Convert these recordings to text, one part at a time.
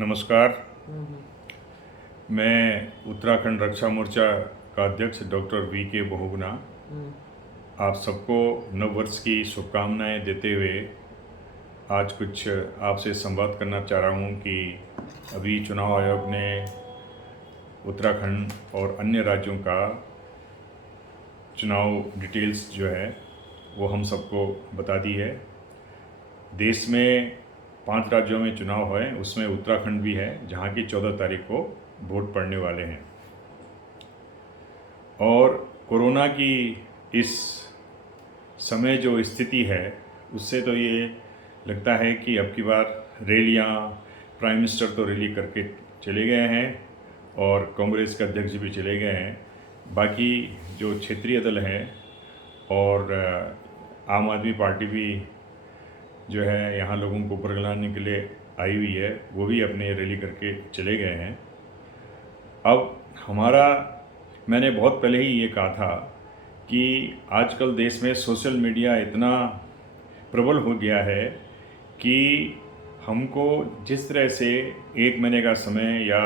नमस्कार। मैं उत्तराखंड रक्षा मोर्चा का अध्यक्ष डॉक्टर वी.के. बहुगुणा आप सबको नव वर्ष की शुभकामनाएं देते हुए आज कुछ आपसे संवाद करना चाह रहा हूं कि अभी चुनाव आयोग ने उत्तराखंड और अन्य राज्यों का चुनाव डिटेल्स जो है वो हम सबको बता दी है। देश में 5 राज्यों में चुनाव है, उसमें उत्तराखंड भी है जहाँ की 14 तारीख को वोट पड़ने वाले हैं। और कोरोना की इस समय जो स्थिति है उससे तो ये लगता है कि अब की बार रैलियाँ, प्राइम मिनिस्टर तो रैली करके चले गए हैं और कांग्रेस के अध्यक्ष भी चले गए हैं। बाकी जो क्षेत्रीय दल हैं और आम आदमी पार्टी भी जो है यहाँ लोगों को बरगलाने के लिए आई हुई है, वो भी अपने रैली करके चले गए हैं। अब मैंने बहुत पहले ही ये कहा था कि आजकल देश में सोशल मीडिया इतना प्रबल हो गया है कि हमको जिस तरह से 1 महीने का समय या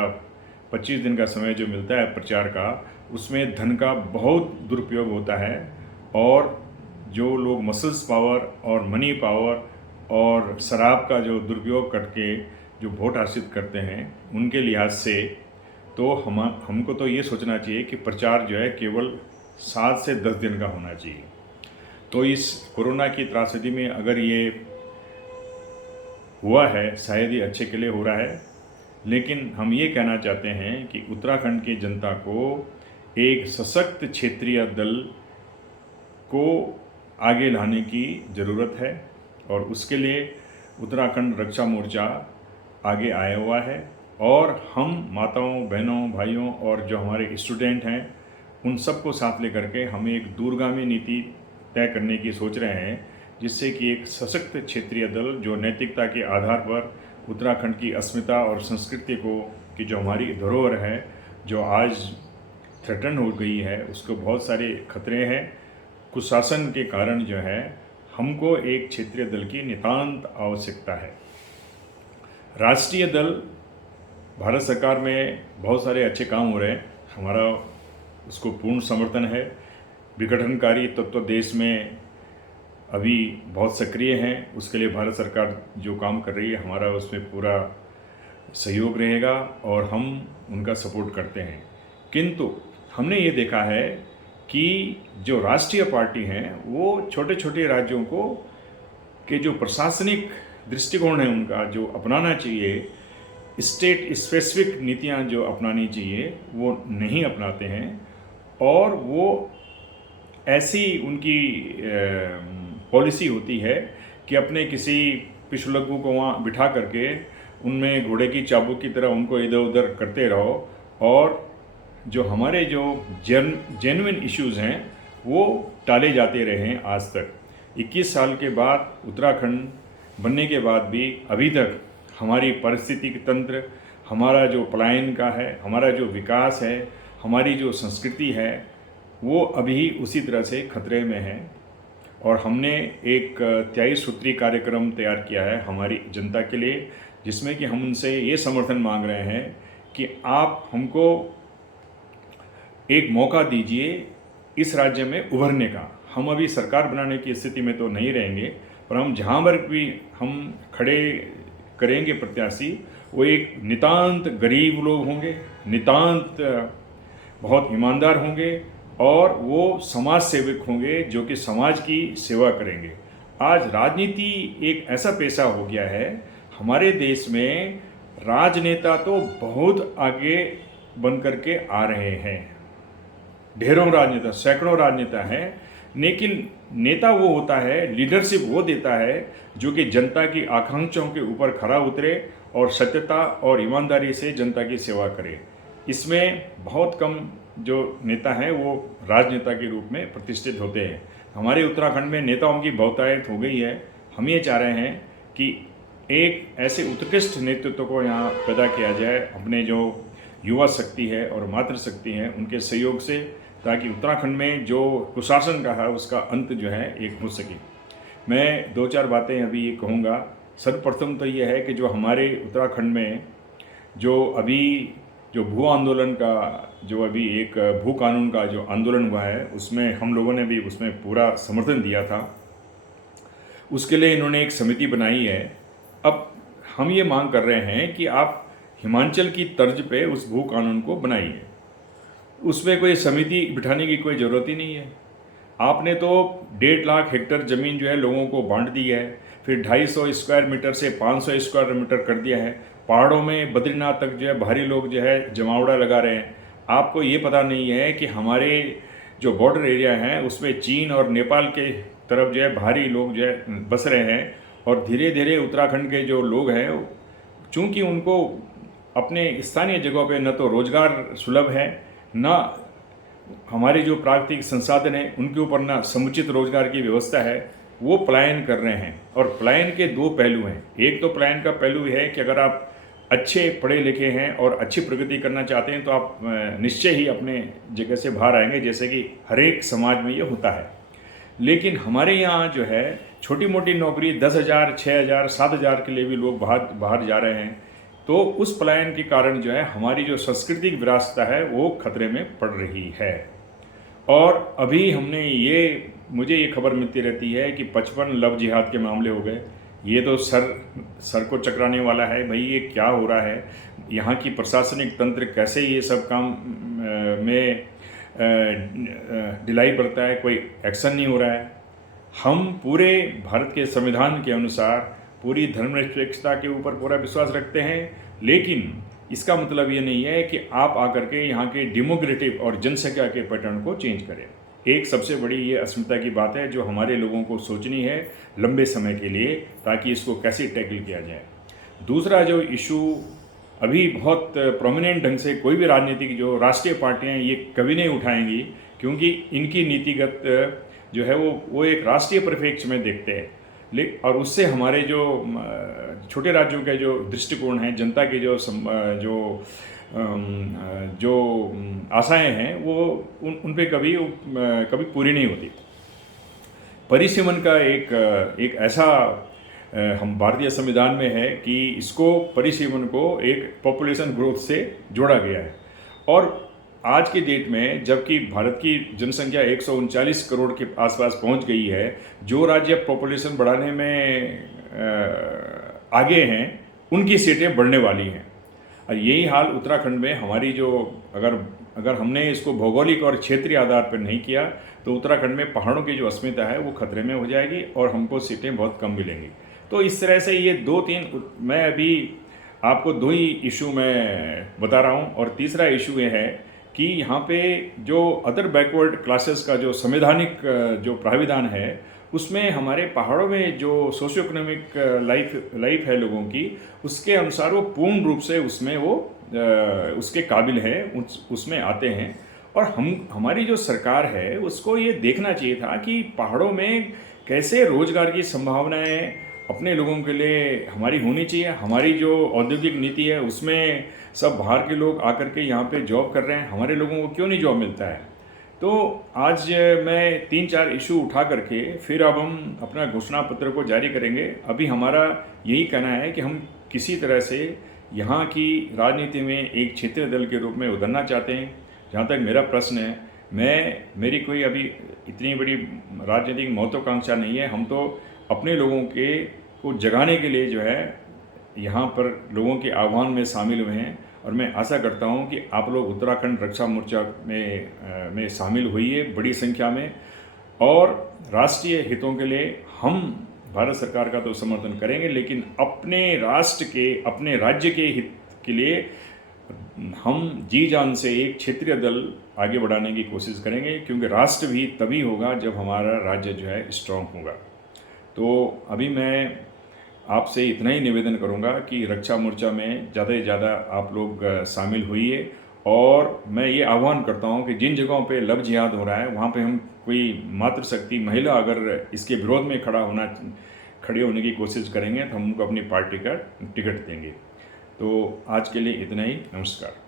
25 दिन का समय जो मिलता है प्रचार का, उसमें धन का बहुत दुरुपयोग होता है और जो लोग मसल्स पावर और मनी पावर और शराब का जो दुरुपयोग करके जो वोट हासिल करते हैं, उनके लिहाज से तो हमको तो ये सोचना चाहिए कि प्रचार जो है केवल 7 से 10 दिन का होना चाहिए। तो इस कोरोना की त्रासदी में अगर ये हुआ है, शायद ये अच्छे के लिए हो रहा है, लेकिन हम ये कहना चाहते हैं कि उत्तराखंड की जनता को एक सशक्त क्षेत्रीय दल को आगे लाने की ज़रूरत है और उसके लिए उत्तराखंड रक्षा मोर्चा आगे आया हुआ है। और हम माताओं, बहनों, भाइयों और जो हमारे स्टूडेंट हैं, उन सबको साथ लेकर के हम एक दूरगामी नीति तय करने की सोच रहे हैं, जिससे कि एक सशक्त क्षेत्रीय दल जो नैतिकता के आधार पर उत्तराखंड की अस्मिता और संस्कृति को की जो हमारी धरोहर है, जो आज थ्रेटन हो गई है, उसको बहुत सारे खतरे हैं। कुशासन के कारण जो है हमको एक क्षेत्रीय दल की नितांत आवश्यकता है। राष्ट्रीय दल, भारत सरकार में बहुत सारे अच्छे काम हो रहे हैं, हमारा उसको पूर्ण समर्थन है। विघटनकारी तत्व देश में अभी बहुत सक्रिय हैं, उसके लिए भारत सरकार जो काम कर रही है, हमारा उसमें पूरा सहयोग रहेगा और हम उनका सपोर्ट करते हैं। किंतु हमने ये देखा है कि जो राष्ट्रीय पार्टी हैं वो छोटे छोटे राज्यों को के जो प्रशासनिक दृष्टिकोण है उनका जो अपनाना चाहिए, स्टेट स्पेसिफिक नीतियां जो अपनानी चाहिए, वो नहीं अपनाते हैं और वो ऐसी उनकी पॉलिसी होती है कि अपने किसी पिछुलग्गू को वहाँ बिठा करके उनमें घोड़े की चाबुक की तरह उनको इधर उधर करते रहो और जो हमारे जो जेन्युइन इश्यूज़ हैं वो टाले जाते रहे हैं। आज तक 21 साल के बाद उत्तराखंड बनने के बाद भी अभी तक हमारी पारिस्थितिक तंत्र, हमारा जो पलायन का है, हमारा जो विकास है, हमारी जो संस्कृति है, वो अभी उसी तरह से खतरे में है। और हमने एक 23 सूत्री कार्यक्रम तैयार किया है हमारी जनता के लिए, जिसमें कि हम उनसे ये समर्थन मांग रहे हैं कि आप हमको एक मौका दीजिए इस राज्य में उभरने का। हम अभी सरकार बनाने की स्थिति में तो नहीं रहेंगे, पर हम जहाँ पर भी हम खड़े करेंगे प्रत्याशी, वो एक नितांत गरीब लोग होंगे, नितांत बहुत ईमानदार होंगे और वो समाज सेवक होंगे जो कि समाज की सेवा करेंगे। आज राजनीति एक ऐसा पेशा हो गया है हमारे देश में, राजनेता तो बहुत आगे बन करके आ रहे हैं, ढेरों राजनेता, सैकड़ों राजनेता हैं, लेकिन नेता वो होता है, लीडरशिप वो देता है जो कि जनता की आकांक्षाओं के ऊपर खरा उतरे और सत्यता और ईमानदारी से जनता की सेवा करे। इसमें बहुत कम जो नेता हैं वो राजनेता के रूप में प्रतिष्ठित होते हैं। हमारे उत्तराखंड में नेताओं की बहुतायत हो गई है। हम ये चाह रहे हैं कि एक ऐसे उत्कृष्ट नेतृत्व को यहाँ पैदा किया जाए अपने जो युवा शक्ति है और मातृशक्ति है उनके सहयोग से, ताकि उत्तराखंड में जो कुशासन का है उसका अंत जो है एक हो सके। मैं 2-4 बातें अभी कहूँगा। सर्वप्रथम तो ये है कि जो हमारे उत्तराखंड में जो अभी जो भू आंदोलन का जो अभी एक भू कानून का जो आंदोलन हुआ है, उसमें हम लोगों ने भी उसमें पूरा समर्थन दिया था। उसके लिए इन्होंने एक समिति बनाई है। अब हम ये मांग कर रहे हैं कि आप हिमाचल की तर्ज पे उस भू कानून को बनाइए। उसमें कोई समिति बिठाने की कोई ज़रूरत ही नहीं है। आपने तो 1.5 लाख हेक्टर ज़मीन जो है लोगों को बांट दी है, फिर 250 स्क्वायर मीटर से 500 स्क्वायर मीटर कर दिया है। पहाड़ों में बद्रीनाथ तक जो है भारी लोग जो है जमावड़ा लगा रहे हैं। आपको ये पता नहीं है कि हमारे जो बॉर्डर एरिया हैं उसमें चीन और नेपाल के तरफ जो है भारी लोग जो है बस रहे हैं, और धीरे धीरे उत्तराखंड के जो लोग हैं, चूँकि उनको अपने स्थानीय जगहों पे न तो रोज़गार सुलभ है, न हमारे जो प्राकृतिक संसाधन हैं उनके ऊपर ना समुचित रोजगार की व्यवस्था है, वो पलायन कर रहे हैं। और पलायन के दो पहलू हैं। एक तो पलायन का पहलू है कि अगर आप अच्छे पढ़े लिखे हैं और अच्छी प्रगति करना चाहते हैं तो आप निश्चय ही अपने जगह से बाहर आएंगे, जैसे कि हर एक समाज में ये होता है। लेकिन हमारे यहाँ जो है छोटी मोटी नौकरी 10,000, 6,000, 7,000 के लिए भी लोग बाहर जा रहे हैं। तो उस पलायन के कारण जो है हमारी जो सांस्कृतिक विरासत है वो खतरे में पड़ रही है। और अभी मुझे ये खबर मिलती रहती है कि 55 लव जिहाद के मामले हो गए। ये तो सर को चकराने वाला है। भाई ये क्या हो रहा है? यहाँ की प्रशासनिक तंत्र कैसे ये सब काम में ढिलाई बरता है, कोई एक्शन नहीं हो रहा है। हम पूरे भारत के संविधान के अनुसार पूरी धर्मनिरपेक्षता के ऊपर पूरा विश्वास रखते हैं, लेकिन इसका मतलब ये नहीं है कि आप आकर के यहाँ के डेमोग्रेटिक और जनसंख्या के पैटर्न को चेंज करें। एक सबसे बड़ी ये अस्मिता की बात है जो हमारे लोगों को सोचनी है लंबे समय के लिए, ताकि इसको कैसे टैकल किया जाए। दूसरा जो इशू अभी बहुत प्रोमिनेंट ढंग से कोई भी राजनीतिक जो राष्ट्रीय पार्टियां ये कभी नहीं उठाएंगी, क्योंकि इनकी नीतिगत जो है वो एक राष्ट्रीय परिप्रेक्ष्य में देखते हैं। और उससे हमारे जो छोटे राज्यों के जो दृष्टिकोण हैं, जनता के जो आशाएं हैं, वो उन पे कभी पूरी नहीं होती। परिसीमन का एक ऐसा हम भारतीय संविधान में है कि इसको परिसीमन को एक पॉपुलेशन ग्रोथ से जोड़ा गया है। और आज के डेट में जबकि भारत की जनसंख्या 139 करोड़ के आसपास पहुंच गई है, जो राज्य पॉपुलेशन बढ़ाने में आगे हैं उनकी सीटें बढ़ने वाली हैं। और यही हाल उत्तराखंड में हमारी जो अगर हमने इसको भौगोलिक और क्षेत्रीय आधार पर नहीं किया तो उत्तराखंड में पहाड़ों की जो अस्मिता है वो खतरे में हो जाएगी और हमको सीटें बहुत कम मिलेंगी। तो इस तरह से ये मैं अभी आपको 2 ही इशू मैं बता रहा हूँ। और तीसरा इशू ये है कि यहाँ पे जो अदर बैकवर्ड क्लासेस का जो संवैधानिक जो प्राविधान है, उसमें हमारे पहाड़ों में जो सोशियो इकोनॉमिक लाइफ है लोगों की, उसके अनुसार वो पूर्ण रूप से उसमें वो उसके काबिल है, उसमें आते हैं। और हमारी जो सरकार है उसको ये देखना चाहिए था कि पहाड़ों में कैसे रोजगार की संभावनाएं अपने लोगों के लिए हमारी होनी चाहिए। हमारी जो औद्योगिक नीति है उसमें सब बाहर के लोग आकर के यहाँ पे जॉब कर रहे हैं, हमारे लोगों को क्यों नहीं जॉब मिलता है? तो आज मैं 3-4 इशू उठा करके फिर अब हम अपना घोषणा पत्र को जारी करेंगे। अभी हमारा यही कहना है कि हम किसी तरह से यहाँ की राजनीति में एक क्षेत्रीय दल के रूप में उतरना चाहते हैं। जहाँ तक मेरा प्रश्न है, मेरी कोई अभी इतनी बड़ी राजनीतिक महत्वाकांक्षा नहीं है। हम तो अपने लोगों को जगाने के लिए जो है यहाँ पर लोगों के आह्वान में शामिल हुए हैं। और मैं आशा करता हूँ कि आप लोग उत्तराखंड रक्षा मोर्चा में शामिल होइए बड़ी संख्या में, और राष्ट्रीय हितों के लिए हम भारत सरकार का तो समर्थन करेंगे, लेकिन अपने राष्ट्र के, अपने राज्य के हित के लिए हम जी जान से एक क्षेत्रीय दल आगे बढ़ाने की कोशिश करेंगे, क्योंकि राष्ट्र भी तभी होगा जब हमारा राज्य जो है स्ट्रांग होगा। तो अभी मैं आपसे इतना ही निवेदन करूंगा कि रक्षा मोर्चा में ज़्यादा से ज़्यादा आप लोग शामिल होइए। और मैं ये आह्वान करता हूं कि जिन जगहों पे लव जिहाद हो रहा है वहाँ पे हम कोई मातृशक्ति महिला अगर इसके विरोध में खड़े होने की कोशिश करेंगे तो हम उनको अपनी पार्टी का टिकट देंगे। तो आज के लिए इतना ही। नमस्कार।